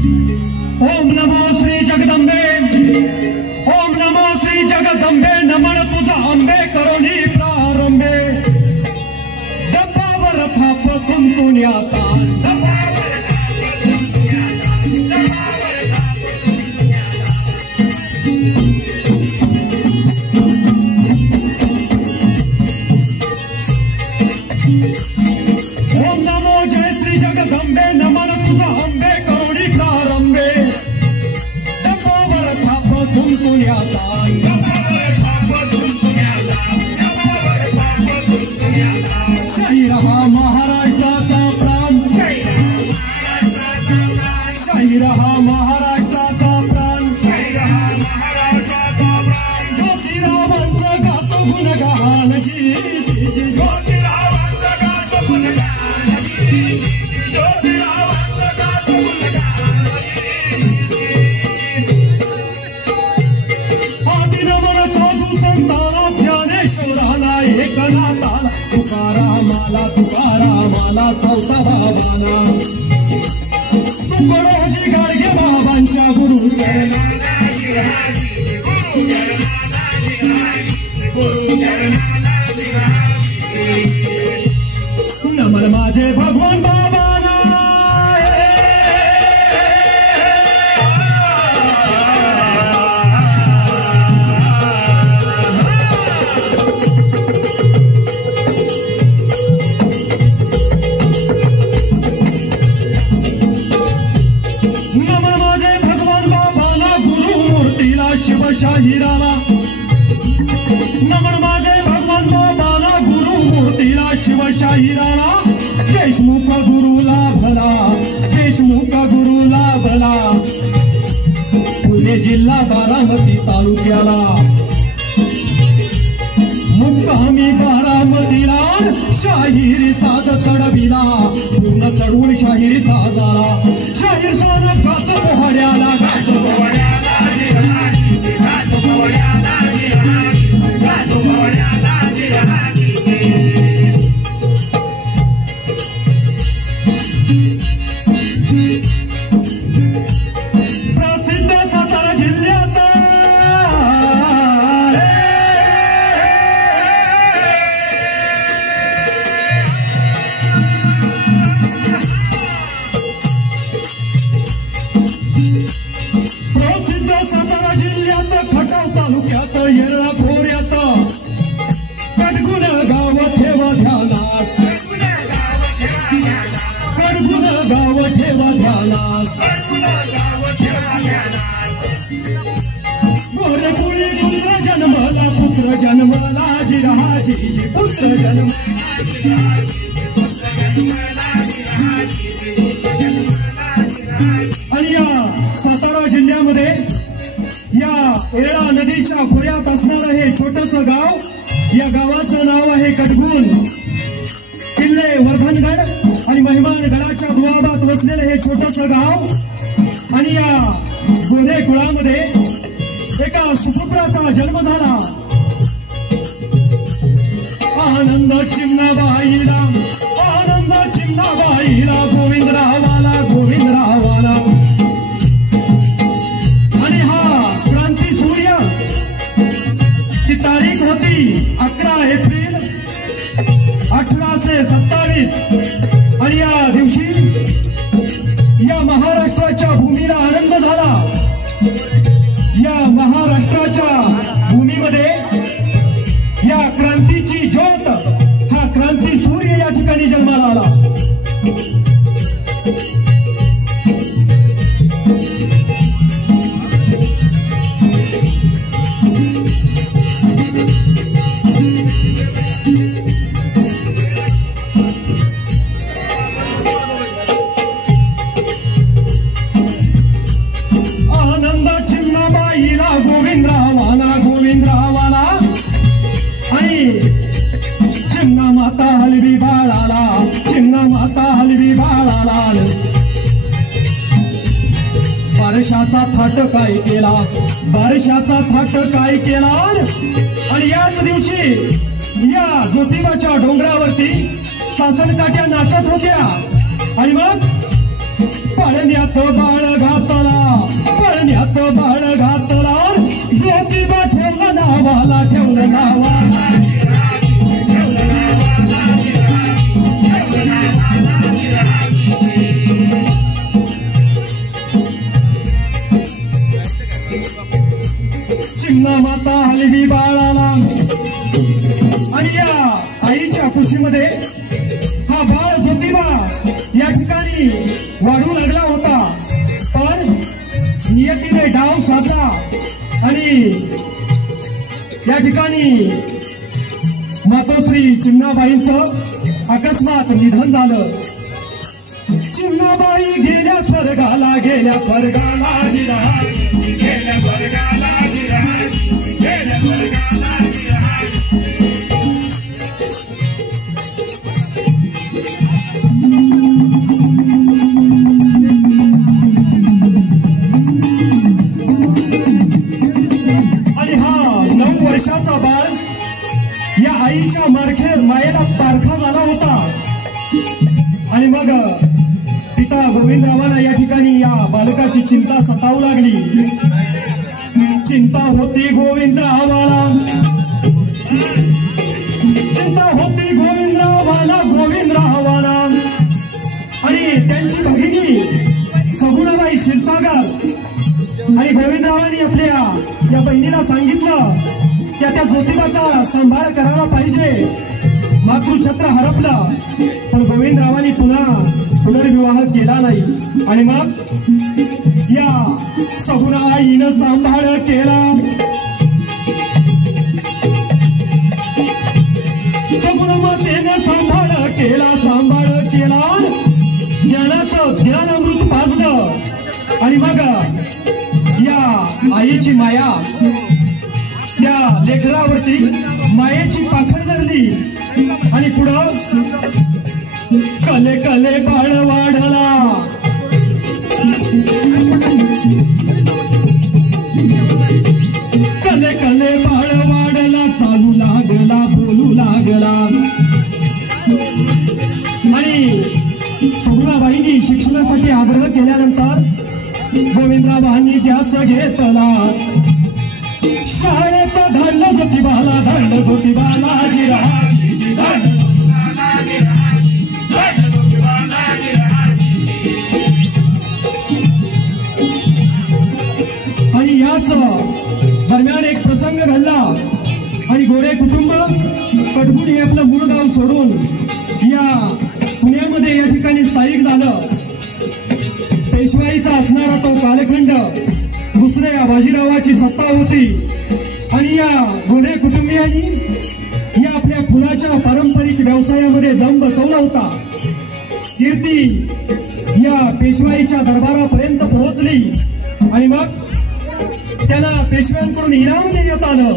ओम नमो श्री जगदंबे, ओम नमो श्री जगदंबे, नमन तुझा अंबे करोनी प्रारंभे, डब्बावर थाप तुंतुण्याचा, ओम नमो जय श्री जगदंबे, नमन तुझा अंबे करोनी प्रारंभे, डब्बावर थाप तुंतुण्याचा, शाही रहा महाराष्ट्राचा प्राण, शाही रहा महाराष्ट्राचा प्राण, ज्योतिरावांचं गातो गुणगान जी जी जी, ज्योतिरावांचं गातो गुणगान जी, ज्योतिरावांचं गातो गुणगान आधी नमन साधू संतांना, ज्ञानेश्वराला एकनाथाला, तुकारामाला तुकारामाला, सावता बाबांना, तुकडोजी गाडगे बाबांच्या गुरुचरणाला, नमन माझे भगवान बाबांना, नमन माझे भगवान बाबांना, गुरुमूर्तीला शिवशाहिराला, नमन माझे भगवान बाबाला, गुरुमूर्तीला शिवशाहिराला, देशमुख गुरुला भला, देशमुख गुरुला भला, पुणे जिल्हा बारामती तालुक्याला, मुक्कामी बारामतीला, शाहीर साज चढविला, पूर्ण चढवून शाहीर साजाला, शाहीर साज गात पोहड्याला, गात पोहड्याला, प्रसिद्ध सातारा जिल्ह्यात प्रसिद्ध सातारा जिल्ह्यात खटाव तालुक्यात येरळा खोऱ्यात कडगुण गाव ठेवा ध्यानात, कडगुण गाव ठेवा ध्यानात, गोरे कुळी पुत्र जन्मला, पुत्र जन्मला जिराजी जी, पुत्र जन्मला, आणि या सातारा जिल्ह्यामध्ये या येळा नदीच्या खोऱ्यात असणारं हे छोटस गाव, या गावाचं नाव आहे कडगुण. किल्ले वर्धनगड आणि महिमानगडाच्या दुआबात वसलेलं हे छोटस गाव, आणि या गोरे कुळामध्ये एका सुपुत्राचा जन्म झाला. आनंद चिमणाबाईला, आनंद चिमणाबाईला, गोविंदरावाला, गोविंदरावाला, आणि हा क्रांती सूर्य, ती तारीख होती 11 एप्रिल 1827, आणि या दिवशी या महाराष्ट्राच्या भूमीला आनंद झाला. या महाराष्ट्राच्या भूमीमध्ये या क्रांतीची ज्योत, हा क्रांती सूर्य या ठिकाणी जन्माला आला. आनंद चिमणाबाईला, गोविंदरावाला, गोविंदरावाला, आणि चिमणा माता हलवी बाळाला, चिमणा माता हलवी बाळाला, बारशाचा थाट काय केला, बारशाचा थाट काय केला. आणि याच दिवशी या ज्योतिबाच्या डोंगरावरती सासणकाठ्या नाचत होत्या. आणि मग पाळण्यात बाळ चिमणा माता हलवी बाळाला आणि या आईच्या कुशीमध्ये हा बाळ ज्योतिबा या ठिकाणी वाढू लागला होता, पण नियतीने डाव साधला आणि या ठिकाणी मातोश्री चिमणाबाईंचं अकस्मात निधन झालं. चिमणाबाई गेल्या स्वर्गाला, गेल्या स्वर्गाला, गेल्या स्वर्गाला, गेल्या स्वर्गाला. आणि हा 9 वर्षाचा बाळ या आईच्या मायेला पारखा झाला होता. आणि मग पिता गोविंदरावांना या ठिकाणी या बालकाची चिंता सतावू लागली. चिंता होती गोविंदरावाला, चिंता होती गोविंदरावाला. आणि त्यांची भगिनी सगुणाबाई क्षीरसागर आणि गोविंदरावांनी आपल्या या बहिणीला सांगितलं की त्या ज्योतिबाचा सांभाळ करायला पाहिजे. मातृछत्र हरपलं, पण गोविंदरावांनी पुन्हा पुनर्विवाह केला नाही. आणि मग या सगुणा आईनं सांभाळ केला, सगुणा मातेनं सांभाळ केला, सांभाळ केला. ज्ञानाचं ज्ञानामृत पाजलं आणि मग या आईची माया त्या लेकरावरची मायेची पाखर धरली. आणि पुढं कले कले बाळ वाढला, कले कले बाळ वाढला, चालू लागला, बोलू लागला. आणि सगुणाबाईंनी शिक्षणासाठी आग्रह केल्यानंतर गोविंदरावांनी ध्यास घेतला. शाळेत धाडलं ज्योतिबाला, धाडलं ज्योतिबाला, आणि याच दरम्यान एक प्रसंग घडला आणि गोरे कुटुंब कटगुड हे आपलं मूळ गाव सोडून या पुण्यामध्ये या ठिकाणी स्थायिक झालं. पेशवाईचा असणारा तो कालखंड, दुसऱ्या बाजीरावाची सत्ता होती. आणि या गोरे कुटुंबियांनी या आपल्या फुलाच्या पारंपरिक व्यवसायामध्ये जम बसवला होता. कीर्ती या पेशवाईच्या दरबारापर्यंत पोहोचली आणि मग त्यांना पेशव्यांकडून इनाम देण्यात आलं.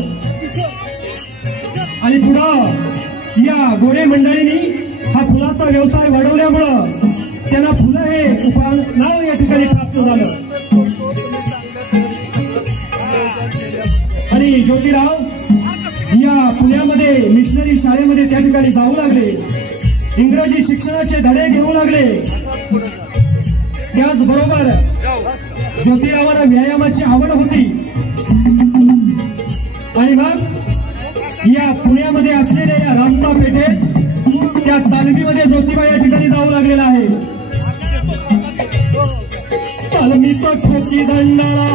आणि पुढं या गोरे मंडळींनी हा फुलाचा व्यवसाय वाढवल्यामुळं त्यांना फुलं हे नाव या ठिकाणी प्राप्त झालं. आणि ज्योतिराव या पुण्यामध्ये मिशनरी शाळेमध्ये त्या ठिकाणी जाऊ लागले, इंग्रजी शिक्षणाचे धडे घेऊ लागले. त्याचबरोबर ज्योतिरावांना व्यायामाची आवड होती. आणि मग या पुण्यामध्ये असलेल्या या रास्ता पेठेत त्या तालमीमध्ये ज्योतिबा या ठिकाणी जाऊ लागलेला आहे. तालमीत ठोकी दंडाला,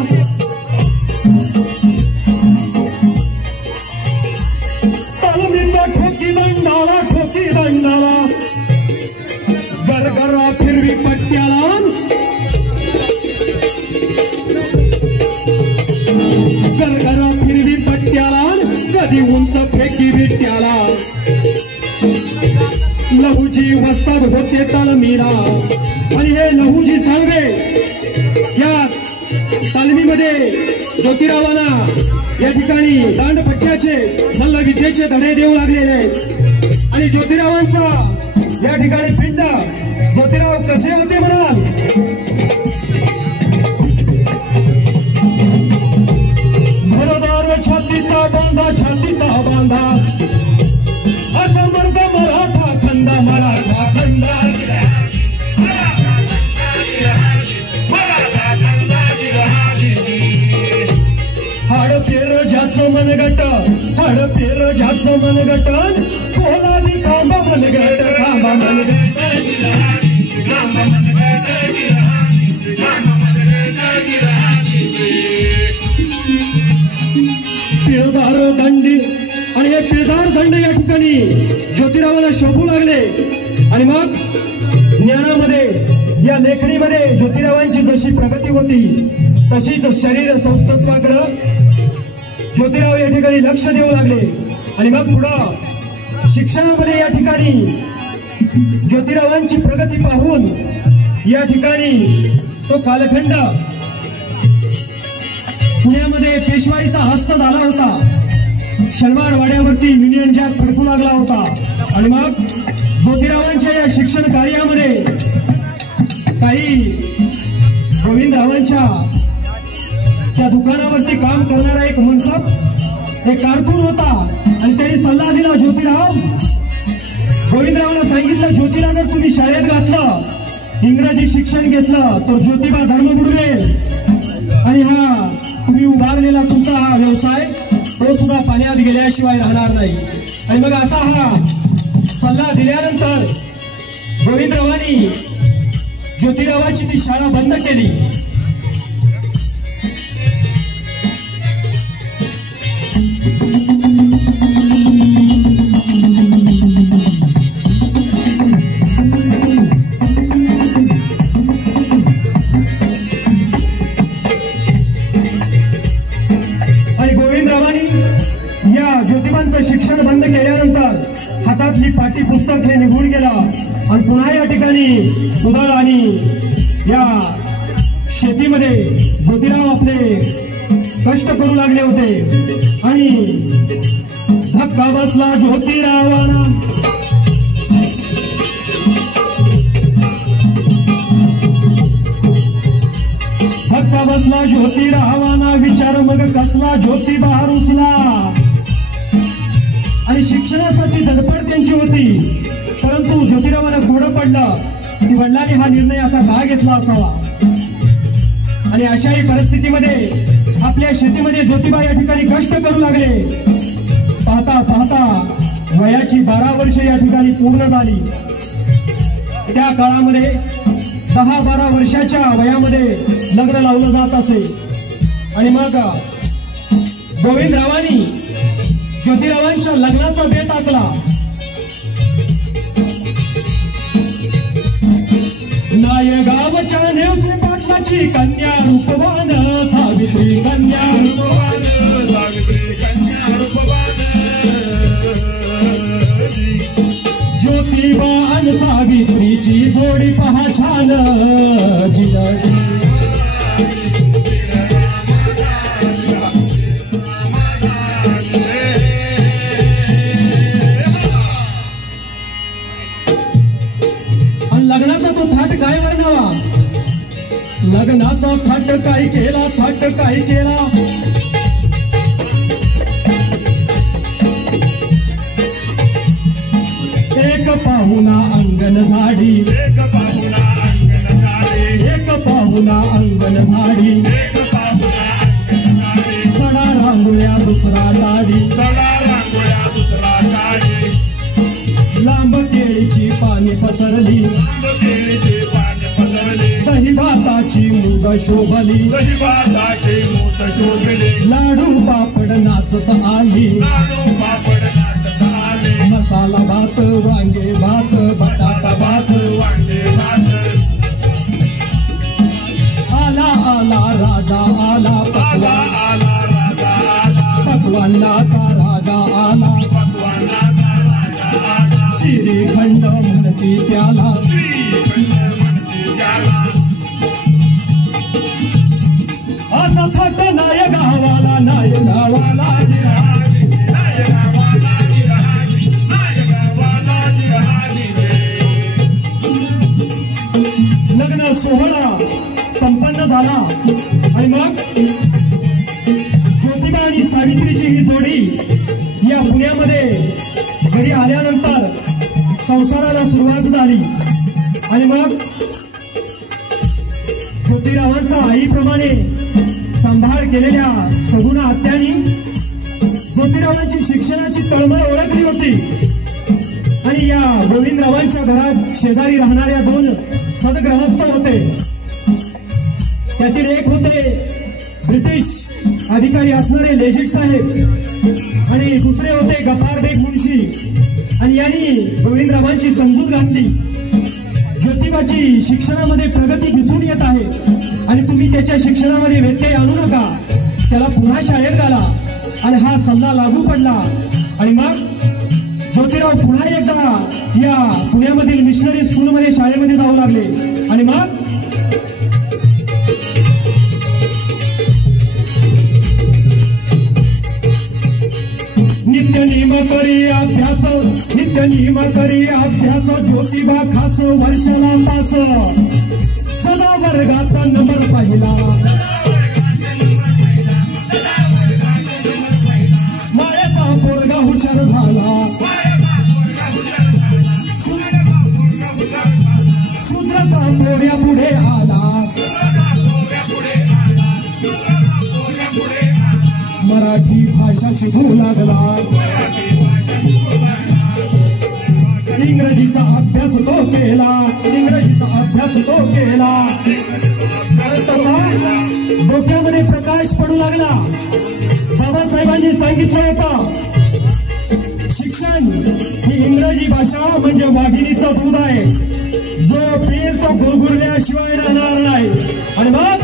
तालमीत ठोकी दंडाला, ठोकी दंडाला, गरगरा फिरवी पट्ट्याला, गरगरा फिरवी पट्ट्याला, कधी उंच फेकी बिट्ट्याला. लहूजी वस्ताद होते तालमीला. आणि हे लहूजी साळवे या तालमीमध्ये ज्योतिरावांना या ठिकाणी दांडपट्ट्याचे मल्ल विद्येचे धडे देऊ लागलेले आहेत. आणि ज्योतिरावांचा या ठिकाणी पिंड, ज्योतिराव कसे होते म्हणाल, घरदार छातीचा बांधा, छातीचा बांधा, असमर्थ मराठा खंड, मराठा खंड, हाड फेर जास्त मन मनगट हड पेर जाच मनगटन पोलादी खांबा मनगट खांबा मनगट पिळदार दंडी आणि हे पिळदार दंड या ठिकाणी ज्योतिरावाला शोभू लागले आणि मग ज्ञानामध्ये या लेखणीमध्ये ज्योतिरावांची जशी प्रगती होती तशीच शरीर संस्कृतवाकडे ज्योतिराव या ठिकाणी लक्ष देऊ लागले आणि मग पुढे शिक्षणामध्ये या ठिकाणी ज्योतिरावांची प्रगती पाहून या ठिकाणी तो कालखंड पुण्यामध्ये पेशवाईचा हस्त झाला होता शनिवार वाड्यावरती युनियन जॅक फडकू लागला होता आणि मग ज्योतिरावांच्या या शिक्षण कार्यामध्ये काही गोविंदरावांच्या त्या दुकानावरती काम करणारा एक मनसब एक कारकून होता आणि त्यांनी सल्ला दिला ज्योतिराव गोविंदरावांना सांगितलं ज्योतीला जर तुम्ही शाळेत घातलं इंग्रजी शिक्षण घेतलं तर ज्योतिबा धर्म बुडवेल आणि हा तुम्ही उभारलेला तुमचा हा व्यवसाय तो सुद्धा पाण्यात गेल्याशिवाय राहणार नाही आणि मग असा हा सल्ला दिल्यानंतर गोविंदरावांनी ज्योतिरावाची ती शाळा बंद केली शिक्षण बंद केल्यानंतर हातातली पाठी पुस्तक हे निघून गेला आणि पुन्हा या ठिकाणी उदळ आणि या शेतीमध्ये ज्योतिराव आपले कष्ट करू लागले होते आणि धक्का बसला ज्योतिरावांना धक्का बसला ज्योतिरावांना विचार मग कसला ज्योतिबा रुसला आणि शिक्षणासाठी धडपड त्यांची होती परंतु ज्योतिरावांना कोडं पडलं की वडिलांनी हा निर्णय असा का घेतला असावा आणि अशाही परिस्थितीमध्ये आपल्या शेतीमध्ये ज्योतिबा या ठिकाणी कष्ट करू लागले पाहता पाहता वयाची 12 वर्ष या ठिकाणी पूर्ण झाली त्या काळामध्ये 10-12 वर्षाच्या वयामध्ये लग्न लावलं जात असे आणि मग गोविंदरावांनी ज्योतिरावांच्या लग्नाचा बेत आखला नायगावच्या नेवसे पाटलाची कन्या रूपवान सावित्री कन्या रूपवान ज्योतिबा आणि सावित्रीची जोडी पहा छान लग्नाचा तो थाट काय वर्णावा लग्नाचा थाट काय केला थाट काय केला एक पाहुणा अंगण झाडी एक पाहुणा अंगण झाडी सडा रांगोळ्या दुसरा लाडी लांब केळीची पाने पसरली दही भाताची मूद शोभली लाडू पापड नाचत आली मसाला भात वांगे भात बटाटा भात आला आला राजा आला पकवानाचा राजा आला श्रीखंड म्हणती त्याला असा थाट नाय गावाला लग्न सोहळा संपन्न झाला आणि मग ज्योतिबा आणि सावित्रीची ही जोडी या पुण्यामध्ये घरी आल्यानंतर संसाराला सुरुवात झाली आणि मग ज्योतिरावांचा आईप्रमाणे सांभाळ केलेल्या सगुणा आत्यांनी ज्योतिरावांची शिक्षणाची तळमळ ओळखली होती आणि या गोविंदरावांच्या घरात शेजारी राहणाऱ्या 2 सदग्रहस्थ होते. त्यातील एक होते ब्रिटिश अधिकारी असणारे लेजिट साहेब आणि दुसरे होते गफ्फार बेग मुन्शी. आणि यांनी गोविंदरावांची समजूत घातली, ज्योतिबाची शिक्षणामध्ये प्रगती दिसून येत आहे आणि तुम्ही त्याच्या शिक्षणामध्ये व्यत्यय आणू नका, त्याला पुन्हा शाळेत घाला. आणि हा सल्ला लागू पडला आणि मग ज्योतिराव पुन्हा एकदा या पुण्यामधील मिशनरी स्कूलमध्ये शाळेमध्ये जाऊ लागले. आणि मग नित्य नियम करी अभ्यास ज्योतिबा खास वर्षाला तास सदा वर्गात नंबर पहिला. मायाचा पोरगा हुशार झाला, शूद्राचा पोऱ्या पुढे आला. मराठी भाषा शिकू लागला, इंग्रजीचा अभ्यास तो केला, डोक्यामध्ये प्रकाश पडू लागला. बाबासाहेबांनी सांगितलं होतं, शिक्षण ही इंग्रजी भाषा म्हणजे वाघिणीचं दूध आहे, जो पिईल तो गुरगुरल्याशिवाय राहणार नाही. आणि मग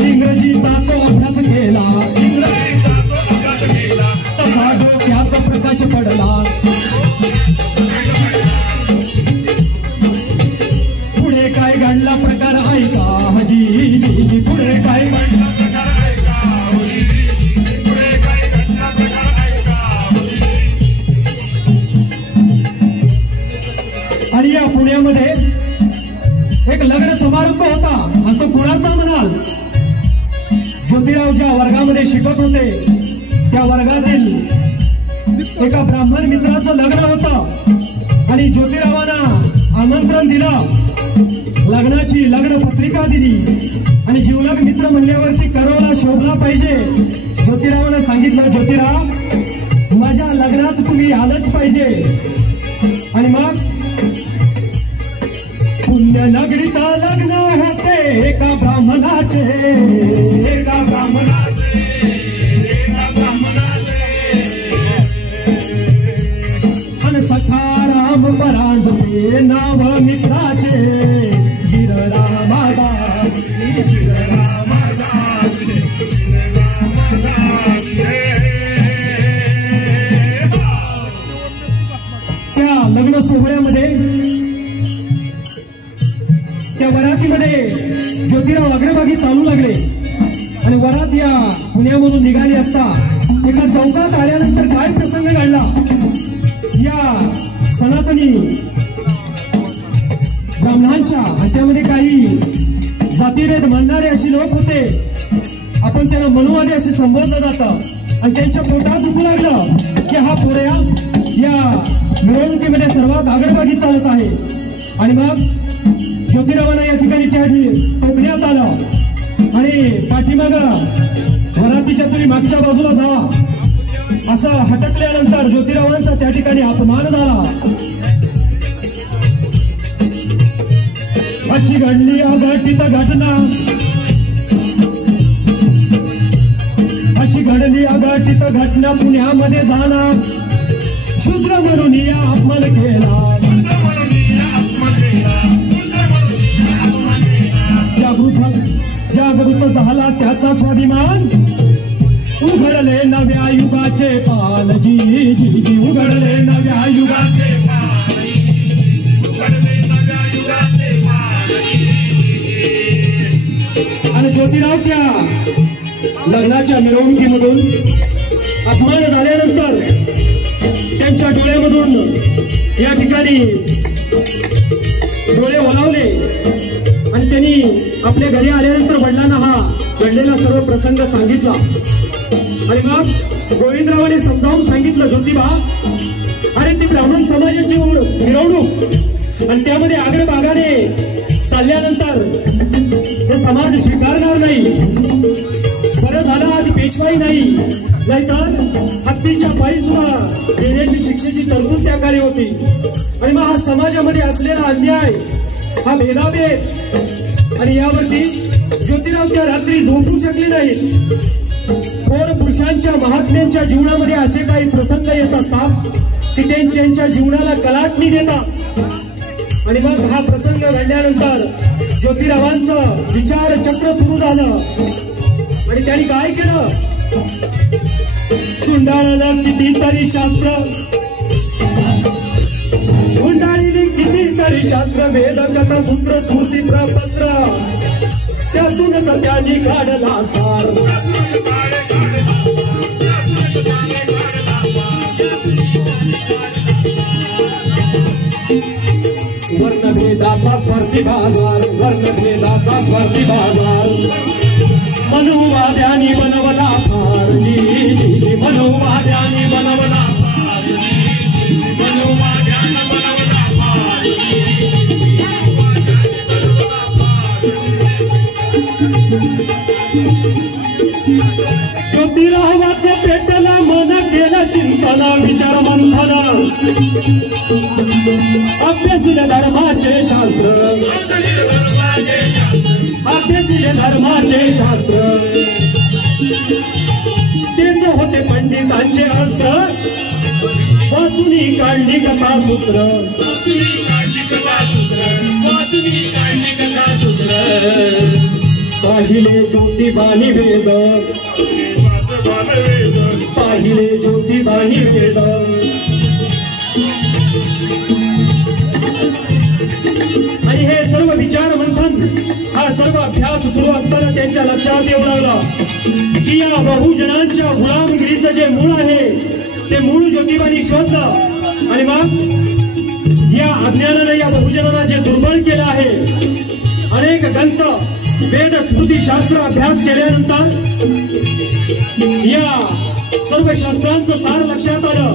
इंग्रजीचा तो अभ्यास केला, तसा डोक्यात प्रकाश पडला. पुढे काय घडला प्रकार ऐका हजी, पुढे काय घडला प्रकार ऐका, पुढे काय घडला प्रकार ऐका. आणि या पुण्यामध्ये एक लग्न समारंभ होता. असं कुणाचा म्हणाल? ज्योतिराव ज्या वर्गामध्ये शिकत होते त्या वर्गातील एका ब्राह्मण मित्राचं लग्न होतं आणि ज्योतिरावांना आमंत्रण दिलं, लग्नाची लग्न पत्रिका दिली आणि जीवलग मित्र म्हणल्यावरती करोला शोधला पाहिजे. ज्योतिरावांना सांगितलं, ज्योतिराव माझ्या लग्नात तुम्ही आलंच पाहिजे. आणि मग पुण्यनगरीत लग्न होते एका ब्राह्मणाचे, आणि सखाराम परांजपे नाव मित्राचे, त्या लग्न सोहळ्यामध्ये त्या वरातीमध्ये ज्योतिराव अग्रभागी चालू लागले आणि वरात या पुण्यामधून निघाली असता एका चौकात आल्यानंतर काय प्रसंग घडला. या सनातनी ब्राह्मणांच्या आणि त्यामध्ये काही जातीभेद मानणारे असे लोक होते, आपण त्यांना मनुवादी असे संबोधलं जातं. आणि त्यांच्या पोटात दुखू लागलं की हा पोऱ्या या मिरवणुकीमध्ये सर्वात अग्रभागी चालत आहे. आणि मग ज्योतिरावांना या ठिकाणी त्या टोकण्यात आलं आणि पाठीमाग वरातीच्या तुम्ही मागच्या बाजूला जावा असं हटकल्यानंतर ज्योतिरावांचा त्या ठिकाणी अपमान झाला. अशी घडली अघटित घटना, अशी घडली अघटित घटना पुण्यामध्ये जाणार, शूद्र म्हणून या अपमान केला. जागृत झाला त्याचा स्वाभिमान, उघडले नव्या युगाचे पान, जी जी जी उघडले नव्या युगाचे पान, उघडले नव्या युगाचे पान. आणि ज्योतिराव त्या लग्नाच्या मिरवणुकीमधून अपमान झाल्यानंतर त्यांच्या डोळ्यामधून या ठिकाणी डोळे ओलावले आणि त्यांनी आपल्या घरी आल्यानंतर वडिलांना हा घडलेला सर्व प्रसंग सांगितला. आणि मग गोविंदरावांनी समजावून सांगितलं, ज्योतिबा अरे ती ब्राह्मण समाजाची मिरवणूक आणि त्यामध्ये अग्रभागाने चालल्यानंतर हे समाज स्वीकारणार नाही. बरं झालं आज पेशवाई नाही, नाहीतर हत्तीच्या पायी सुद्धा देण्याची शिक्षेची तरतूद त्या काळी होती. आणि मग हा समाजामध्ये असलेला अन्याय, हा भेदाभेद, आणि यावरती ज्योतिराव त्या रात्री झोपू शकले नाहीत. थोर पुरुषांच्या महात्म्यांच्या जीवनामध्ये असे काही प्रसंग येत असतात की ते त्यांच्या जीवनाला कलाटणी देतात. आणि मग हा प्रसंग घडल्यानंतर ज्योतिरावांचं विचार चक्र सुरू झालं आणि त्यांनी काय केलं? गुंडाळलं कितीतरी शास्त्र, गुंडाळली कितीतरी शास्त्र, वेद कथा सूत्र स्मृती प्रपत्र, त्यातूनच त्यांनी काढला सार. वर्णभेदाचा स्वार्थी बाजार, वर्णभेदाचा स्वार्थी बाजार, मनुवाद्यांनी बनवला फार, मनुवाद्यांनी बनवला फार, मनुवाद्यांनी बनवला फार. ज्योतिरावाचे पेटला मन केलं चिंतना, विचार मंथना, अभ्यासिले धर्माचे शास्त्र, अभ्यासिले धर्माचे शास्त्र, तेच होते पंडितांचे अस्त्र, वाचुनी काढली कथा सूत्र, वाचुनी काढली कथा सूत्र. पाहिले ज्योतिबानी वेद, पाहिले ज्योतिबानी वेद, आणि हे सर्व विचार मंथन, हा सर्व अभ्यास सुरू असताना त्यांच्या लक्षात येऊ लागला की या बहुजनांच्या गुलामगिरीचं जे मूळ आहे ते मूळ ज्योतिबानी शोधलं. आणि मग या अज्ञानानं या बहुजनांना जे दुर्बळ केलं आहे, अनेक ग्रंथ वेद स्मृती शास्त्र अभ्यास केल्यानंतर या सर्व शास्त्रांचं सार लक्षात आलं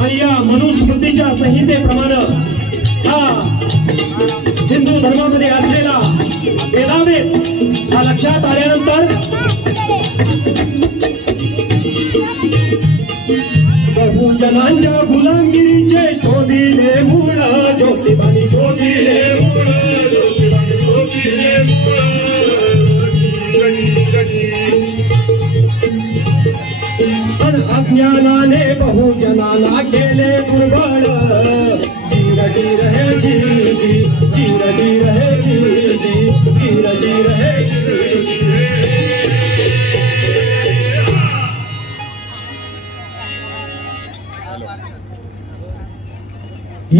आणि या मनुस्मृतीच्या संहितेप्रमाणे हा हिंदू धर्मामध्ये असलेला भेदाभेद हा लक्षात आल्यानंतर बहुजनांच्या गुलामगिरीचे शोधिले मूळ ज्योतिबानी, शोधिले मूळ ज्योतिबानी, शोधिले मूळ. अज्ञानाने बहुजनाला केले दुर्बळ, जीर जीर हे जीर जी, जीर जीर हे जीर जी, जीर जीर हे जीर जी.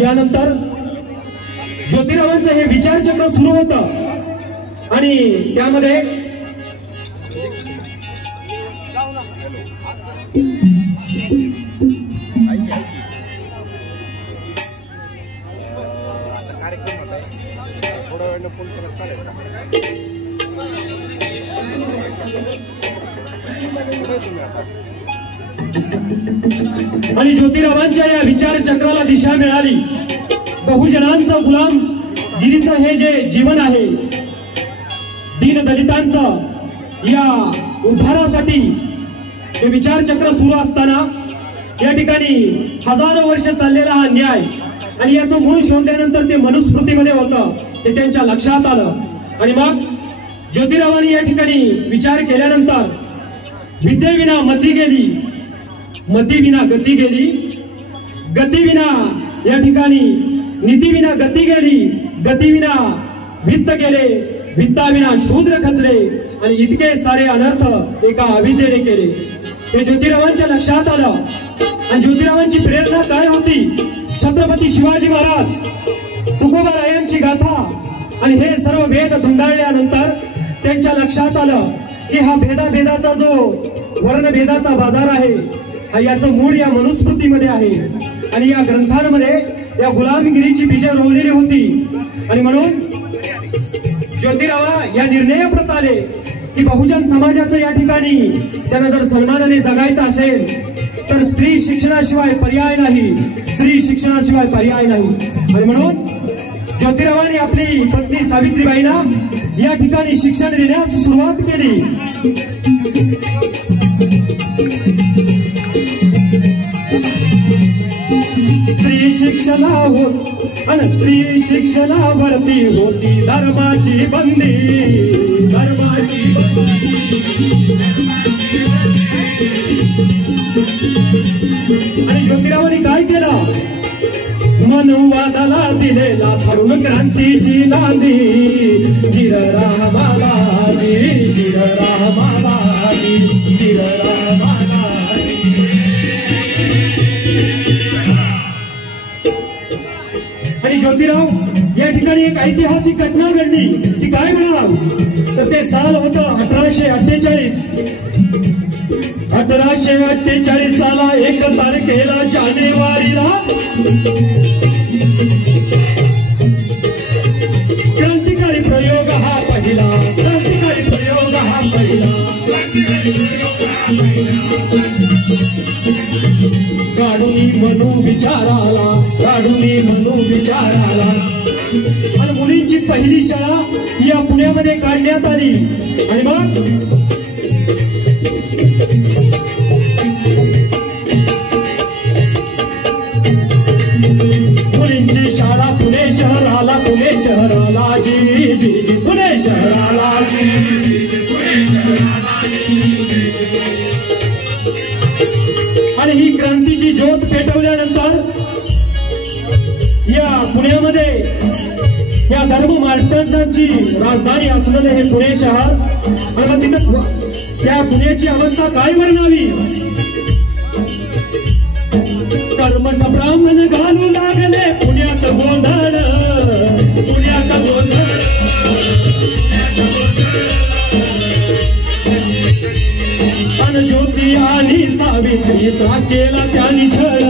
यानंतर ज्योतिरावांचं हे विचारचक्र सुरू होतं आणि त्यामध्ये आणि ज्योतिरावांच्या या विचार चक्राला दिशा मिळाली. बहुजनांचं गुलामगिरीचं हे जे जीवन आहे, दीनदलितांचं या उद्धारासाठी हे विचार चक्र सुरू असताना या ठिकाणी हजारो वर्ष चाललेला हा अन्याय आणि याचं मूळ शोधल्यानंतर ते मनुस्मृतीमध्ये होतं, ते त्यांच्या लक्षात आलं. आणि मग ज्योतिरावांनी या ठिकाणी विचार केल्यानंतर विद्येविना मती गेली, मतीविना गती गेली, गतीविना या ठिकाणी नीतीविना गती गेली, गतीविना वित्त गेले, वित्ताविना शूद्र खचले, आणि इतके सारे अनर्थ एका अविद्येने केले. हे ज्योतिरावांच्या लक्षात आलं. आणि ज्योतिरावांची प्रेरणा काय होती? छत्रपती शिवाजी महाराज, तुकोबारायांची गाथा आणि हे सर्व भेद धुंडाळल्यानंतर त्यांच्या लक्षात आलं की हा भेदाभेदाचा जो वर्णभेदाचा बाजार आहे, हा याचं मूळ या मनुस्मृतीमध्ये आहे आणि या ग्रंथांमध्ये या गुलामगिरीची बीजे रोवलेली होती. आणि म्हणून ज्योतिरावा या निर्णयाप्रत आले की बहुजन समाजाचं या ठिकाणी त्यांना जर सन्मानाने जगायचं असेल तर स्त्री शिक्षणाशिवाय पर्याय नाही, स्त्री शिक्षणाशिवाय पर्याय नाही। आणि म्हणून ज्योतिरावांनी आपली पत्नी सावित्रीबाईंना या ठिकाणी शिक्षण देण्यास सुरुवात केली। स्त्री शिक्षणावरती होती धर्माची बंदी, धर्माची आणि ज्योतिरावांनी काय केलं? मनुवादाला दिलेला तरुण क्रांतीची नांदी, चिर रामालाजी, चिर रामालाजी, चिर रामालाजी। आणि ज्योतिराव या ठिकाणी एक ऐतिहासिक घटना घडली, ती काय म्हणाल तर ते साल होतं 1848। 1848 साला 1 तारखेला जानेवारीला क्रांतिकारी प्रयोग हा पहिला, क्रांतिकारी प्रयोग हा पहिला। काढूनी मनू विचाराला, काढूनी मनू विचाराला। आणि मुलींची पहिली शाळा या पुण्यामध्ये काढण्यात आली। आणि मग मुलींची शाळा पुणे शहराला, पुणे शहराला जी जी, पुणे शहराला जी जी, पुणे शहराला जी। आणि ही क्रांतीची ज्योत पेटवल्यानंतर या पुण्यामध्ये या धर्म मार्तंडांची राजधानी असलेले हे पुणे शहर, आणि मग तिथं त्या पुण्याची अवस्था काय वर्णावी? कर्मठ ब्राह्मण घालू लागले पुण्यात गोंधळ, पुण्यात गोंधळ। अन ज्योती आणि सावित्रीचा केला त्यांनी छळ,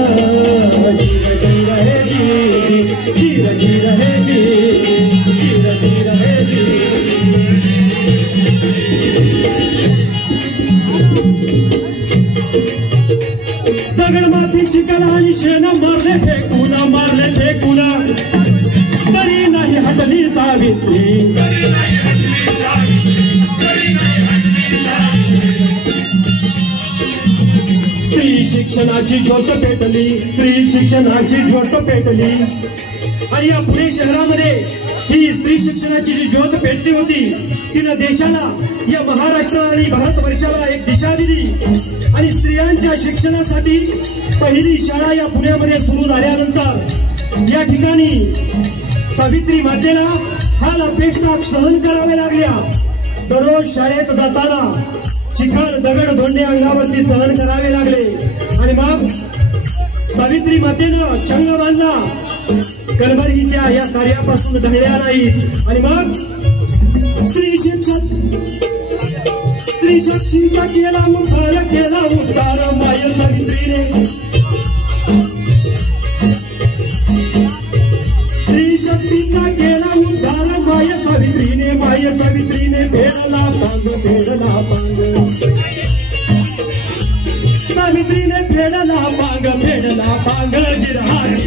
जीर जीर हे जी, जीर जीर हे जी, जीर जीर हे जी। दगड मातीची कला आणि शेण मारले फेकून, मारले फेकून, तरी नाही हटली सावित्री। स्त्री शिक्षणाची ज्योत पेटली, स्त्री शिक्षणाची ज्योत पेटली। आणि या पुणे शहरामध्ये ही स्त्री शिक्षणाची जी ज्योत पेटली होती, तिनं देशाला, या महाराष्ट्र आणि भारतवर्षाला एक दिशा दिली। आणि स्त्रियांच्या शिक्षणासाठी पहिली शाळा या पुण्यामध्ये सुरू झाल्यानंतर या ठिकाणी सावित्री मातेला हाल अपेष्टा सहन करावे लागल्या। दररोज शाळेत जाताना चिखल दगड धोंडे अंगावरती सहन करावे लागले। आणि मग सावित्री मातेनं चंग बांधला, कलबर्गीच्या या कार्यापासून ढळल्या नाहीत। आणि मग स्त्री शक्तीचा केला उद्धार माय सावित्रीने। स्त्री शक्तीचा केला उद्धार माय सावित्रीने, माय सावित्रीने फेडला पांग, फेडला पांग। सावित्रीने फेडला पांग, फेडला पांग जिरहारी।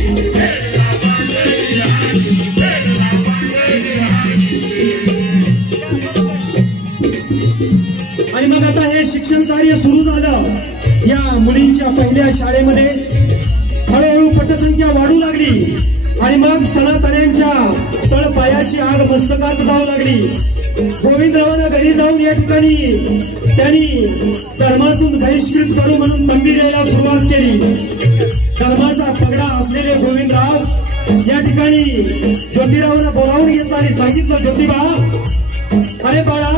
आणि मग आता हे शिक्षण कार्य सुरू झालं। या मुलींच्या पहिल्या शाळेमध्ये हळूहळू पटसंख्या वाढू लागली। आणि मग सनातन्यांच्या तळपायाची आग मस्तकात जाऊ लागली। गोविंदरावांना घरी जाऊन या ठिकाणी त्यांनी धर्मातून बहिष्कृत करू म्हणून तंबी द्यायला सुरुवात केली। धर्माचा पगडा असलेले गोविंदराव या ठिकाणी ज्योतिरावांना बोलावून घेतला आणि सांगितलं, ज्योतिबा, अरे बाळा,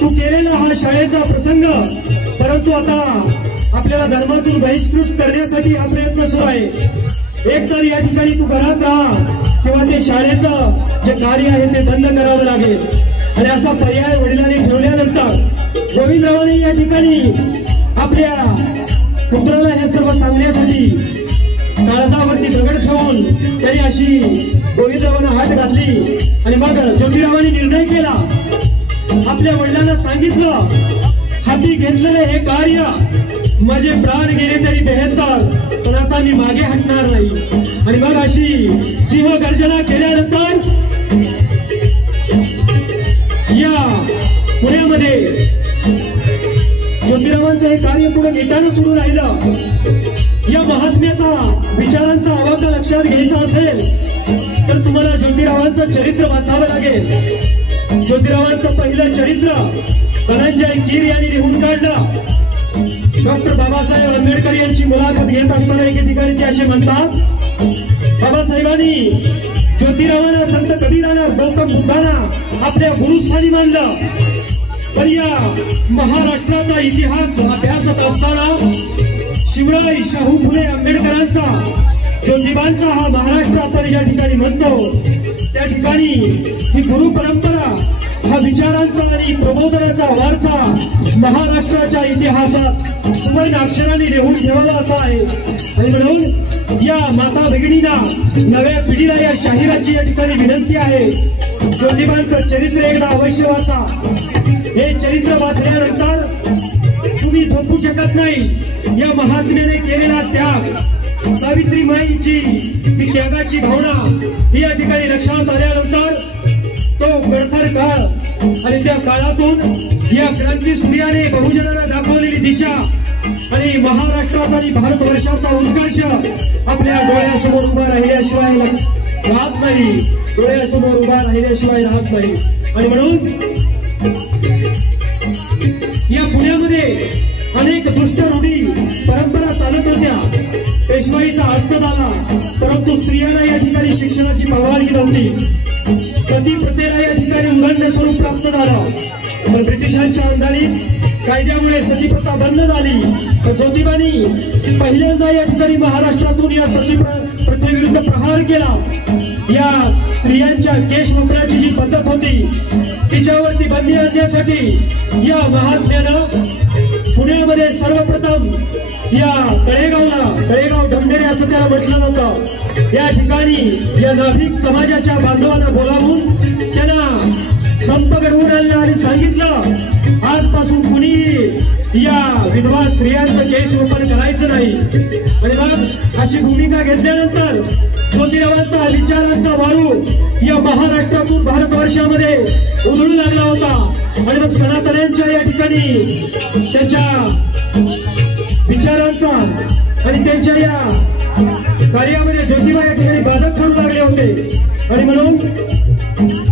तू केलेला हा शाळेचा प्रसंग, परंतु आता आपल्याला धर्मातून बहिष्कृत करण्यासाठी हा प्रयत्न सुरू आहे। एक तर या ठिकाणी तू घरात राहा किंवा ते शाळेचं जे कार्य आहे ते बंद करावं लागेल। आणि असा पर्याय वडिलांनी ठेवल्यानंतर गोविंदरावांनी या ठिकाणी आपल्या पुत्राला हे सर्व सांगण्यासाठी काळजावरती दगड ठेवून त्यांनी अशी गोविंदरावांना हात घातली। आणि मग ज्योतिरावांनी निर्णय केला, आपल्या वडिलांना सांगितलं, हाती घेतलेलं हे कार्य माझे प्राण गेले तरी बेहत्तर, पण आता मी मागे हटणार नाही. आणि मग अशी सिंह गर्जना केल्यानंतर या पुण्यामध्ये ज्योतिरावांचं हे कार्य पुढे नेटानं सुरू राहिलं. या महात्म्याचा विचारांचा आवाज लक्षात घ्यायचा असेल तर तुम्हाला ज्योतिरावांचं चरित्र वाचावं लागेल. ज्योतिरावांचं पहिलं चरित्र धनंजय कीर यांनी लिहून काढलं. डॉक्टर बाबासाहेब आंबेडकर यांची मुलाखत घेत असताना एके ठिकाणी ते असे म्हणतात, बाबासाहेबांनी ज्योतिरावांना, संत कबीरांना, गौतम बुद्धांना आपल्या गुरुस्थानी मानलं. पण या महाराष्ट्राचा इतिहास अभ्यासत असताना शिवराय शाहू फुले आंबेडकरांचा, ज्योतिबांचा हा महाराष्ट्र आपण या ठिकाणी म्हणतो, त्या ठिकाणी ही गुरु परंपरा, हा विचारांचा आणि प्रबोधनाचा वारसा महाराष्ट्राच्या इतिहासात सुवर्ण अक्षरांनी लिहून ठेवावा असा आहे. आणि म्हणून या माता भगिनींना, नव्या पिढीला या शाहिराची या ठिकाणी विनंती आहे, ज्योतिबांचं चरित्र एकदा अवश्य वाचा. हे चरित्र वाचल्यानंतर तुम्ही झोपू शकत नाही. या महात्म्याने केलेला त्याग, सावित्रीमाईंची ती त्यागाची भावना ही या ठिकाणी लक्षात आल्यानंतर तो गडथर काळ आणि त्या काळातून या क्रांती सूर्याने बहुजनांना दाखवलेली दिशा आणि महाराष्ट्राचा आणि भारतवर्षाचा उत्कर्ष आपल्या डोळ्यासमोर उभा राहिल्याशिवाय राहत नाही. डोळ्यासमोर उभा राहिल्याशिवाय राहत नाही. आणि म्हणून या पुण्यामध्ये अनेक दुष्ट रूढी परंपरा चालत होत्या. पेशवाईचा अस्त झाला, परंतु स्त्रियांना या ठिकाणी शिक्षणाची परवानगी नव्हती. सती प्रथेला या ठिकाणी उल्लंघन स्वरूप प्राप्त झालं. पण ब्रिटिशांच्या अंधारीत कायद्यामुळे सती प्रथा बंद झाली. ज्योतिबांनी पहिल्यांदा या ठिकाणी महाराष्ट्रातून या सती प्रथेविरुद्ध प्रहार केला. या स्त्रियांच्या केश वापराची जी पद्धत होती तिच्यावरती बंदी आणण्यासाठी या महात्म्यानं पुण्यामध्ये सर्वप्रथम या तळेगाव ढमढेरे असं त्याला म्हटलं नव्हतं, या ठिकाणी या नाभिक समाजाच्या बांधवांना बोलावून त्यांना संप घडवून आणला आणि सांगितलं, आजपासून कुणी या विधवा स्त्रियांचं केश रोपण करायचं नाही. आणि मग अशी भूमिका घेतल्यानंतर ज्योतिरावांचा विचारांचा वारू या महाराष्ट्रातून भारतवर्षामध्ये उधळू लागला होता. आणि मग सनातन्यांच्या या ठिकाणी त्यांच्या विचारांचा आणि त्यांच्या या कार्यामध्ये ज्योतिबा या ठिकाणी बाधक ठरू लागले होते. आणि म्हणून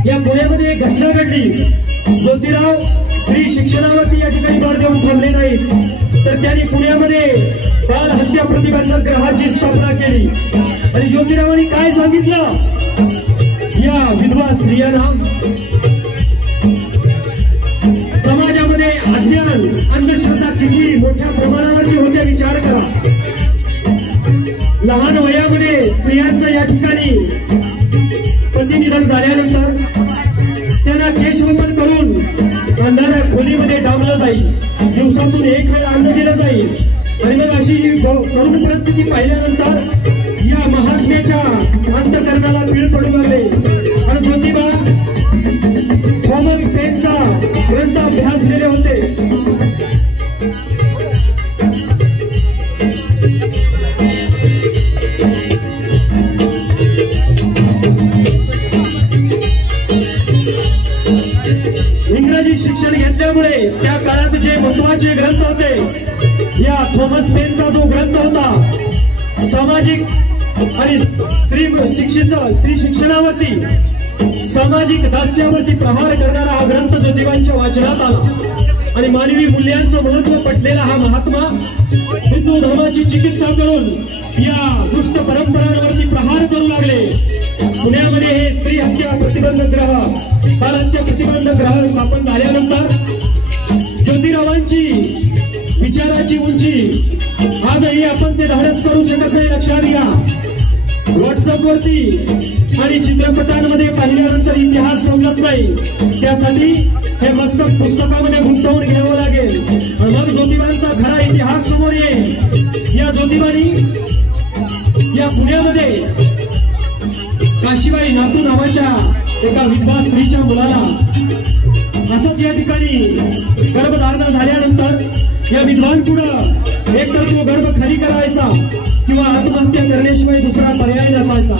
या पुण्यामध्ये एक घटना घडली. ज्योतिराव स्त्री शिक्षणावरती या ठिकाणी भर देऊन थांबले नाहीत, तर त्यांनी पुण्यामध्ये बाल हत्या प्रतिबंधक गृहाची स्थापना केली. आणि ज्योतिरावांनी काय सांगितलं, या विधवा स्त्रियांना समाजामध्ये अज्ञान, अंधश्रद्धा किती मोठ्या प्रमाणावरती होत्या विचार करा. लहान वयामध्ये स्त्रियांचं या ठिकाणी पतीनिधन झाल्यानंतर त्यांना केशवपन करून अंधाऱ्या खोलीमध्ये डांबलं जाईल. दिवसातून एक वेळ अन्न दिलं जाईल. आणि मग अशी करुण परिस्थिती पाहिल्यानंतर या महात्म्याच्या अंतःकरणाला पीळ पडू लागले. आणि ज्योतिबा थॉमस पेनचा ग्रंथ अभ्यास केले होते. इंग्रजी शिक्षण घेतल्यामुळे त्या काळात जे महत्वाचे ग्रंथ होते, या थॉमस पेनचा जो ग्रंथ होता सामाजिक आणि स्त्री शिक्षणावरती, सामाजिक दास्यावरती प्रहार करणारा हा ग्रंथ ज्योतिबांच्या वाचनात आला. आणि मानवी मूल्यांचं महत्व पटलेला हा महात्मा हिंदू धर्माची चिकित्सा करून या दुष्ट परंपरांवरती प्रहार करू लागले. पुण्यामध्ये हे स्त्री हत्या प्रतिबंधक ग्रह, बालहत्या प्रतिबंधक ग्रह स्थापन झाल्यानंतर ज्योतिरावांची विचाराची उंची आजही आपण ते धाडस करू शकत नाही. लक्षात घ्या, व्हॉट्सअपवरती आणि चित्रपटांमध्ये पाहिल्यानंतर इतिहास समजत नाही. त्यासाठी हे मस्तक पुस्तकामध्ये गुंतवून घ्यावं लागेल. आणि मग ज्योतिबांचा खरा इतिहास समोर येईल. या ज्योतिबांनी या पुण्यामध्ये काशीबाई नातू नावाच्या एका विधवा स्त्रीच्या मुलाला असंच या ठिकाणी गर्भधारणा झाल्यानंतर या विद्वान पुढं एकतर तो गर्भ खाली करायचा किंवा आत्महत्या करण्याशिवाय दुसरा पर्याय नसायचा।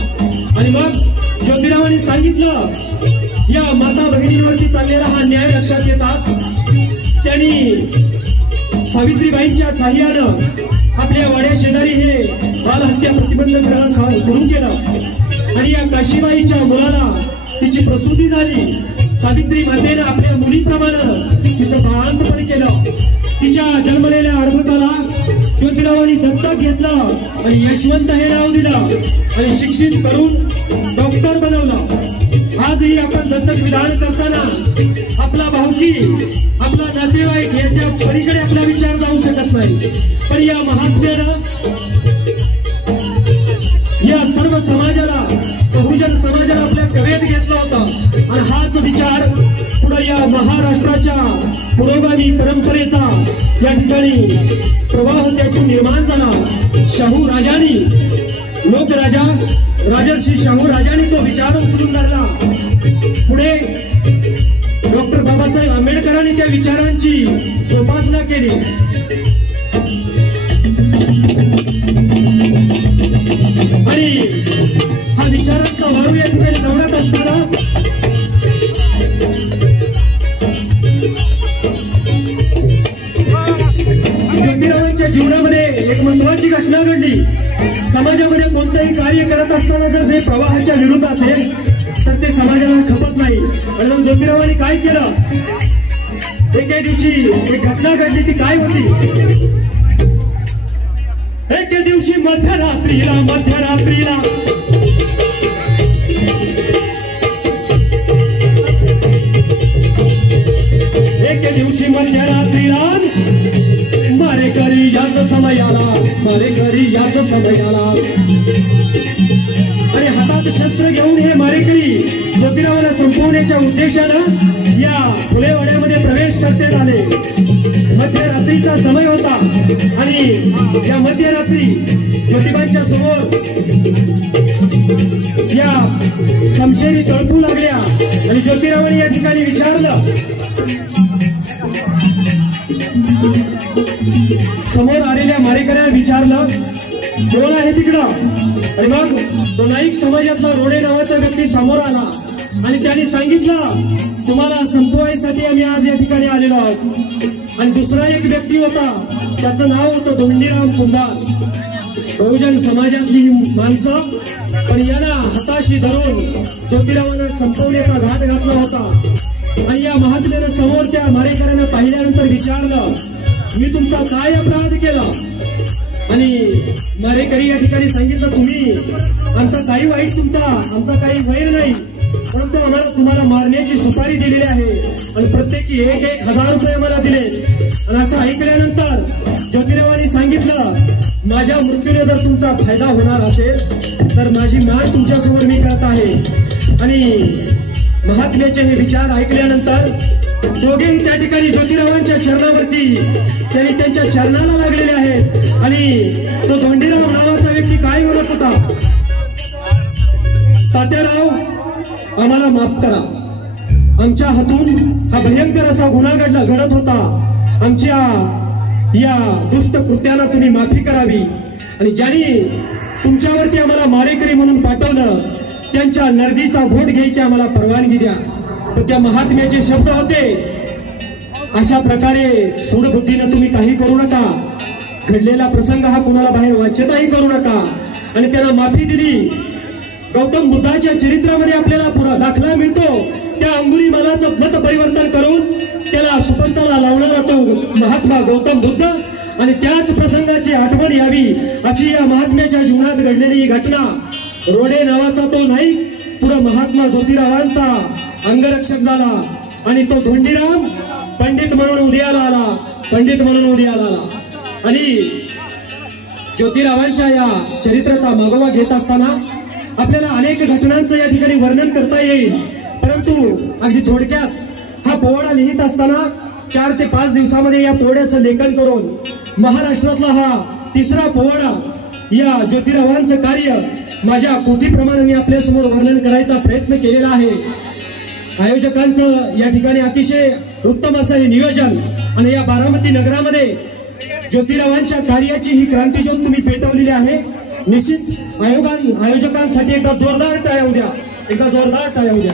आणि मग ज्योतिरावांनी सांगितलं, या माता भगिनींवरती चाललेला हा न्याय लक्षात येतात त्यांनी सावित्रीबाईंच्या साह्यानं आपल्या वाड्या शेजारी हे बालहत्या प्रतिबंधक ग्रह सुरू केलं आणि या काशीबाईच्या मुलाला तिची प्रसूती झाली। सावित्री मातेनं आपल्या मुलीप्रमाणे तिचं बाळंतपण केलं। तिच्या जन्मलेल्या अर्भकाला ज्योतिरावांनी दत्तक घेतलं आणि यशवंत हे नाव दिलं आणि शिक्षित करून डॉक्टर बनवलं। आजही आपण दत्तक विधान करताना आपला भाऊकी, आपला नातेवाईक याच्या पलीकडे आपला विचार जाऊ शकत नाही। पण या महात्म्यानं या सर्व समाजाला, बहुजन समाजाला आपल्या कवेत घेतला होता आणि हाच विचार पुढे या महाराष्ट्राच्या पुरोगामी परंपरेचा या ठिकाणी प्रवाह त्यातून निर्माण झाला। शाहू राजांनी, लोकराजा राजर्षी शाहू राजांनी तो विचार उचलून धरला। पुढे डॉक्टर बाबासाहेब आंबेडकरांनी त्या विचारांची जोपासना केली आणि हा विचारांचा वारू या ठिकाणी दौडत असताना ज्योतिरावांच्या जीवनामध्ये एक महत्वाची घटना घडली। समाजामध्ये कोणतंही कार्य करत असताना जर ते प्रवाहाच्या विरुद्ध असेल तर ते समाजाला खपत नाही। म्हणून ज्योतिरावांनी काय केलं, एके दिवशी एक घटना घडली। ती काय होती, एके दिवशी मध्यरात्रीला एके दिवशी मध्यरात्रीला मारेकरी याच समयाला आणि हातात शस्त्र घेऊन हे मारेकरी ज्योतिरावाला संपवण्याच्या उद्देशानं या फुलेवाड्यामध्ये प्रवेश करते झाले। मध्यरात्रीचा समय होता आणि या मध्यरात्री ज्योतिबांच्या समोर या समशेरी तळपू लागल्या आणि ज्योतिरावांनी या ठिकाणी विचारलं, समोर आलेल्या मारेकऱ्याला विचारलं, कोण आहे तिकडं? आणि मग तो नाईक समाजातला रोडे नावाचा व्यक्ती समोर आला आणि त्यांनी सांगितलं, तुम्हाला संपवायसाठी आम्ही आज या ठिकाणी आलेलो आहोत। आणि दुसरा एक व्यक्ती होता, त्याचं नाव होतं धोंडीराम कुंभार। बहुजन समाजातली माणसं, पण यांना हाताशी धरून ज्योतिरावांना संपवण्याचा घाट घातला होता। आणि या महात्म्यानं समोर त्या मारेकऱ्यांना पाहिल्यानंतर विचारलं, मी तुमचा काय अपराध केला? आणि मारेकरी या ठिकाणी सांगितलं, तुम्ही आमचा काही वाईट, आमचा काही वैर नाही, परंतु आम्हाला तुम्हाला मारण्याची सुपारी दिलेली आहे आणि प्रत्येकी 1,000 रुपये मला दिले। आणि असं ऐकल्यानंतर ज्योतिरावांनी सांगितलं, माझ्या मृत्यूने जर तुमचा फायदा होणार असेल तर माझी मान तुमच्यासमोर मी करत आहे। आणि महात्म्याचे हे विचार ऐकल्यानंतर दोघेही त्या ठिकाणी ज्योतिरावांच्या चरणावरती त्यांनी त्यांच्या चरणाला लागलेले आहेत। आणि तो धोंडीराव नावाचा व्यक्ती काय म्हणत होता, तात्याराव आम्हाला माफ करा, आमच्या हातून हा भयंकर असा गुन्हा घडत होता, आमच्या या दुष्ट कृत्याला तुम्ही माफी करावी आणि ज्यांनी तुमच्यावरती आम्हाला मारेकरी म्हणून पाठवलं त्यांच्या नर्दीचा भोट घ्यायची आम्हाला परवानगी द्या। तर त्या महात्म्याचे शब्द होते, अशा प्रकारे सूडबुद्धीनं तुम्ही काही करू नका, घडलेला प्रसंग हा कुणाला बाहेर वाच्यताही करू नका। आणि त्यांना माफी दिली। गौतम बुद्धाच्या चरित्रामध्ये आपल्याला पुरा दाखला मिळतो, त्या अंगुलीमालाचं मत परिवर्तन करून त्याला सुपंताला लावणारा तो महात्मा गौतम बुद्ध आणि त्याच प्रसंगाची आठवण यावी अशी या महात्म्याच्या जीवनात घडलेली ही घटना। रोडे नावाचा तो नाईक पुढे महात्मा ज्योतिरावांचा अंगरक्षक झाला आणि तो धोंडीराम पंडित म्हणून उदयाला आला। आणि ज्योतिरावांच्या या चरित्राचा मागोवा घेत असताना आपल्याला अनेक घटनांचं या ठिकाणी वर्णन करता येईल, परंतु अगदी थोडक्यात हा पोवाडा लिहित असताना 4 ते 5 दिवसामध्ये या पोवाड्याचं लेखन करून महाराष्ट्रातला हा तिसरा पोवाडा या ज्योतिरावांचं कार्य माझ्या पोथीप्रमाणे मी आपल्या समोर वर्णन करायचा प्रयत्न केलेला आहे। आयोजकांचं या ठिकाणी अतिशय उत्तम असं हे नियोजन आणि या बारामती नगरामध्ये ज्योतिरावांच्या कार्याची ही क्रांतीज्योत तुम्ही पेटवलेली आहे। निश्चित आयोजकांसाठी एकदा जोरदार टाळ्या होऊ द्या, एकदा जोरदार टाळ्या होऊ द्या।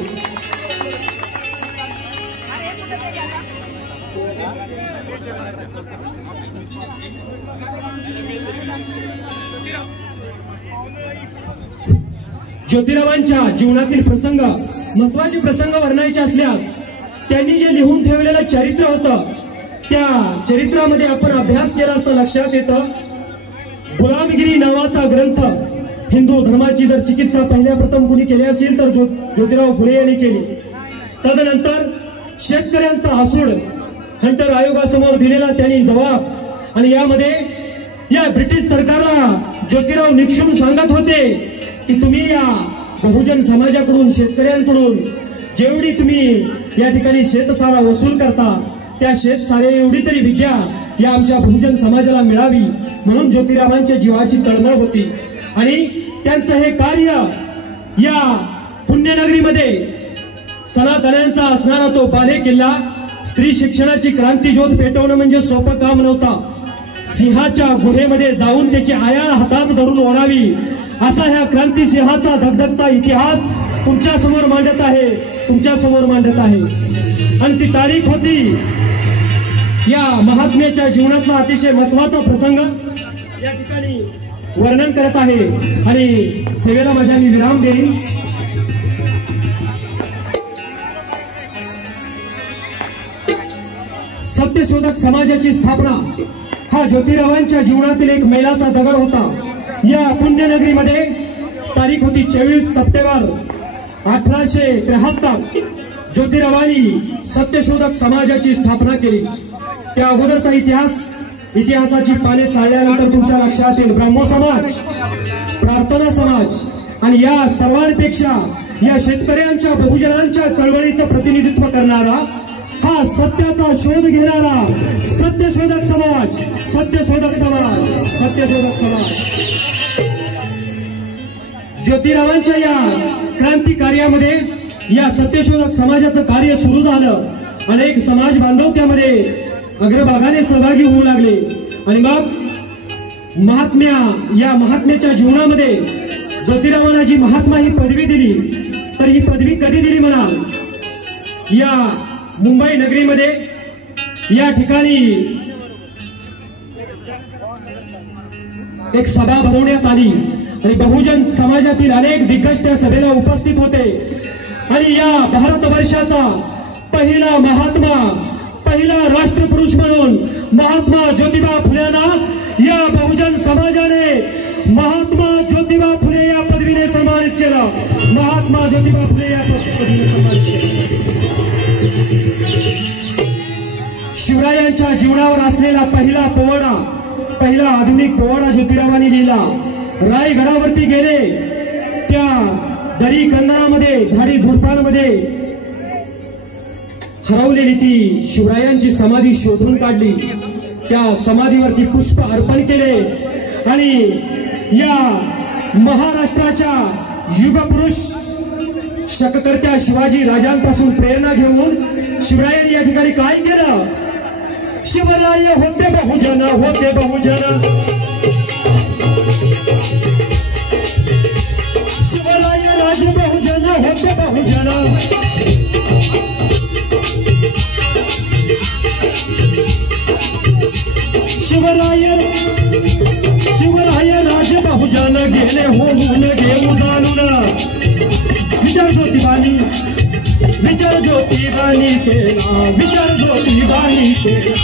ज्योतिरावांच्या जीवनातील प्रसंग, महत्वाचे प्रसंग वर्णायचे असल्यास त्यांनी जे लिहून ठेवलेलं चरित्र होतं, त्या चरित्रामध्ये आपण अभ्यास केला असता लक्षात येतं, गुलामगिरी नावाचा ग्रंथ, हिंदू धर्माची जर चिकित्सा पहिल्या प्रथम कुणी केली असेल तर ज्योतिराव फुले यांनी केली। तदनंतर शेतकऱ्यांचा आसूड हंटर आयोगासमोर दिलेला त्यांनी जबाब, आणि यामध्ये या ब्रिटिश सरकारला ज्योतिराव निक्षून सांगत होते की तुम्ही या बहुजन समाजाकडून, शेतकऱ्यांकडून जेवढी तुम्ही या ठिकाणी शेतसारा वसूल करता, त्या शेतसारे एवढी तरी विद्या या आमच्या बहुजन समाजाला मिळावी, म्हणून ज्योतिरावांच्या जीवाची तळमळ होती। आणि त्यांचं हे कार्य या पुण्यनगरीमध्ये सनातन्यांचा असणारा तो बाले किल्ला, स्त्री शिक्षणाची क्रांतीज्योत पेटवणं म्हणजे सोपं काम नव्हतं। सिंहाच्या गुहेमध्ये जाऊन त्याची आयाळ हातात धरून ओढावी, असा ह्या क्रांती सिंहाचा धगधगता इतिहास तुमच्या समोर मांडत आहे, तुमच्या समोर मांडत आहे। आणि ती तारीख होती या महात्म्याच्या जीवनातला अतिशय महत्वाचा प्रसंग या ठिकाणी वर्णन करत आहे। आणि सेवेला माझ्या मी विराम देईन। सत्यशोधक समाजाची स्थापना हा ज्योतिरावांच्या जीवनातील एक मैलाचा दगड होता। या पुण्यनगरीमध्ये तारीख होती 24 सप्टेंबर 1873 ज्योतिरावांनी सत्यशोधक समाजाची स्थापना केली। त्या अगोदरचा इतिहासाची पाने चाळल्यानंतर तुमच्या लक्षात येईल, ब्राह्मो समाज, प्रार्थना समाज आणि या सर्वांपेक्षा या शेतकऱ्यांच्या, बहुजनांच्या चळवळीचं प्रतिनिधित्व करणारा, हा सत्याचा शोध घेणारा सत्यशोधक समाज, सत्यशोधक समाज, सत्यशोधक समाज। ज्योतिरावांच्या या क्रांती कार्यामध्ये या सत्यशोधक समाजाचं कार्य सुरू झालं। अनेक समाज बांधव त्यामध्ये अग्रभागाने सहभागी होऊ लागले। आणि मग महात्म्याच्या जीवनामध्ये ज्योतिरावांना जी महात्मा ही पदवी दिली, तर ही पदवी कधी दिली म्हणाल? या मुंबई नगरीमध्ये या ठिकाणी एक सभा भरवण्यात आली आणि बहुजन समाजातील अनेक दिग्गज त्या सभेला उपस्थित होते। आणि या भारतवर्षाचा पहिला महात्मा, पहिला राष्ट्रपुरुष म्हणून महात्मा ज्योतिबा फुलेंना या बहुजन समाजाने महात्मा ज्योतिबा फुले या पदवीने सन्मानित केलं। महात्मा ज्योतिबा फुले या पदवीने सन्मानित केलं। शिवरायांच्या जीवनावर असलेला पहिला पोवाडा, पहिला आधुनिक पोवाडा ज्योतिरावांनी लिहिला। रायगडावरती गेले, त्या दरी कंदरामध्ये, झाडी झुडपांमध्ये हरवलेली ती शिवरायांची समाधी शोधून काढली, त्या समाधीवरती पुष्प अर्पण केले आणि या महाराष्ट्राच्या युगपुरुष शककर्त्या शिवाजी राजांपासून प्रेरणा घेऊन शिवरायांनी या ठिकाणी काय केलं? शिवराय होते बहुजन, होते बहुजन, शिवराय राज बहुजन, होते बहुजन, शिवराय राज बहुजन, गेले होऊन घेऊ जाणून, विचार ज्योतिबानी, विचार ज्योतिबानी केला, विचार ज्योतिबानी केला,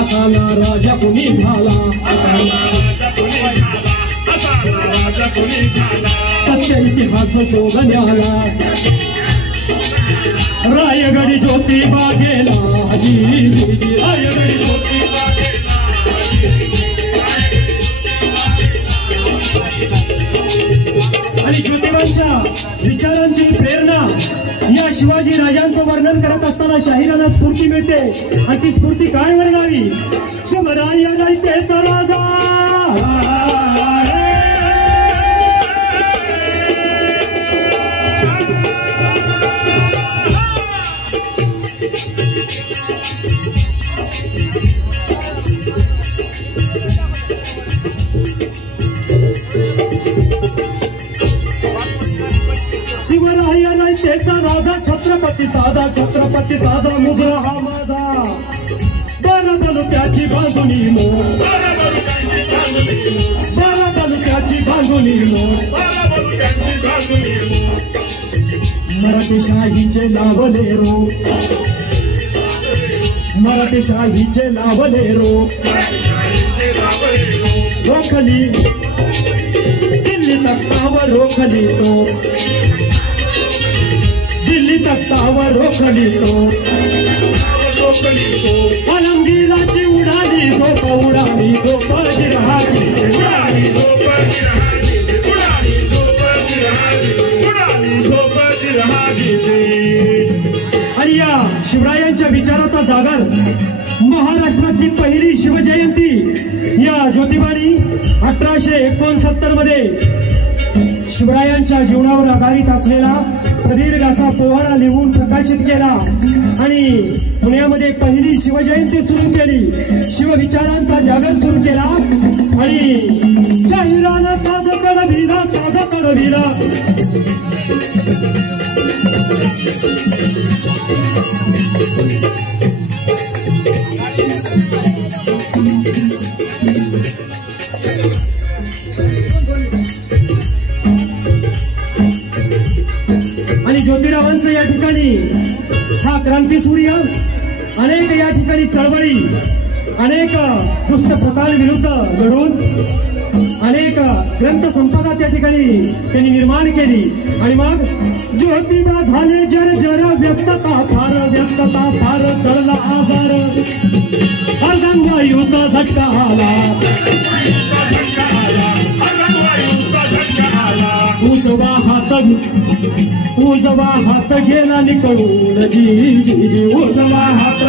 असा राजा कुणी झाला, सत्य इतिहास शोधण्याला, रायगडी ज्योतिबा गेला, रायगडी ज्योतिबा गेला। आणि ज्योतिबांच्या विचारांची प्रेरणा या शिवाजी राजांचं वर्णन करत असताना शाहिरांना स्फूर्ती मिळते। आणि ती स्फूर्ती काय वर्णावी? शिवराय दैतेचा राजा, शिवरायाला त्याचा राजा छत्रपती साधा मुजरा हा माझा बारा तालुक्याची बांधुनी मोड बारा तालुक्याची बांधुनी मोड मराठी शाहीचे लावले रो मराठी शाहीचे लावले रो रोखली दिल्ली तख्तावर रोखली तो दिल्ली तख्तावर रोखली तो आलमगीराची उडाली झोप जिरहाची आणि या शिवरायांच्या विचाराचा जागर महाराष्ट्रातली पहिली शिवजयंती या ज्योतिबानी 1869 मध्ये शिवरायांच्या जीवनावर आधारित असलेला प्रदीर्घ असा पोवाडा लिहून प्रकाशित केला आणि पुण्यामध्ये पहिली शिवजयंती सुरू केली, शिवविचारांचा जागर सुरू केला आणि जाहिरानं ताजा तडविला आणि ज्योतिरावांचं या ठिकाणी हा क्रांतीसूर्य अनेक या ठिकाणी चळवळी अनेक दुष्ट प्रकारांविरुद्ध लढून अनेक ग्रंथ संपदा त्या ठिकाणी त्यांनी निर्माण केली आणि मग ज्योतिबा झाले जरा व्यस्तता फार तळला आजार अर्धांगवायूचा झटका आला उजवा हात गेला निकळून उजवा हात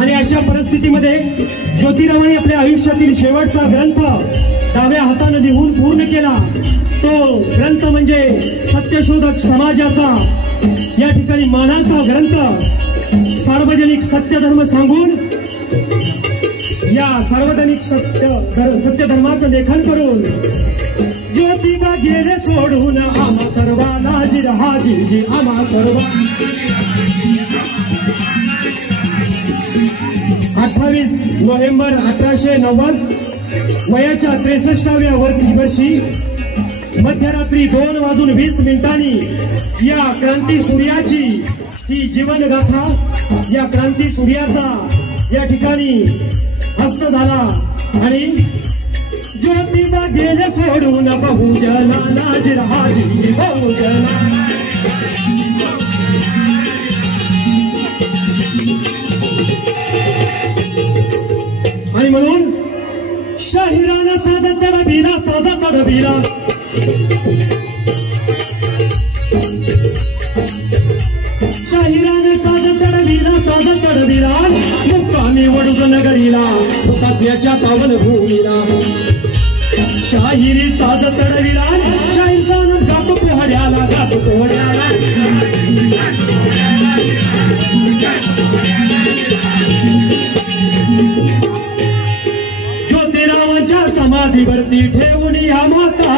आणि अशा परिस्थितीमध्ये ज्योतिरावांनी आपल्या आयुष्यातील शेवटचा ग्रंथ डाव्या हाताने लिहून पूर्ण केला। तो ग्रंथ म्हणजे सत्यशोधक समाजाचा या ठिकाणी मानाचा ग्रंथ, सार्वजनिक सत्यधर्म सांगून या सार्वजनिक सत्य धर्माचं लेखन करून ज्योतिबा गेले सोडून आम्हा सर्वांना जिरहाजी आम्हा सर्वांना 28 नोव्हेंबर 1890 वयाच्या 63व्या वर्षी मध्यरात्री 2:20 या क्रांती सूर्याची ही जीवनगाथा या क्रांती सूर्याचा या ठिकाणी हस्त झाला आणि ज्योतिबा गेले सोडून बहुजनांना जिरहाजी बहुजना आणि म्हणून शाहिरानं साधा चढविला शाहिराने साधा चढविला मुक्कामी वडूज नगरीला सत्याच्या पावन भूमीला शाहिरी साधा चढविला शाहिरानं गातो पोहड्याला ज्योतिरावांच्या समाधीवरती ठेवून या माता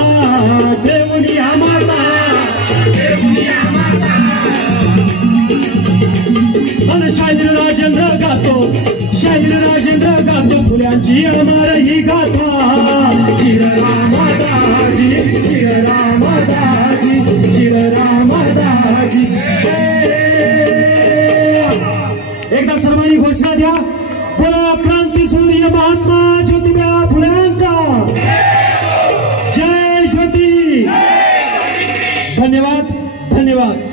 शाहीर राजेंद्र गातो फुल्यांची अमर ही गाथा चिररामदाजी एकदा सर्वांनी घोषणा द्या, बोला क्रांती सूर्य महात्मा ज्योतिबा फुल्यांचा जय ज्योती। धन्यवाद।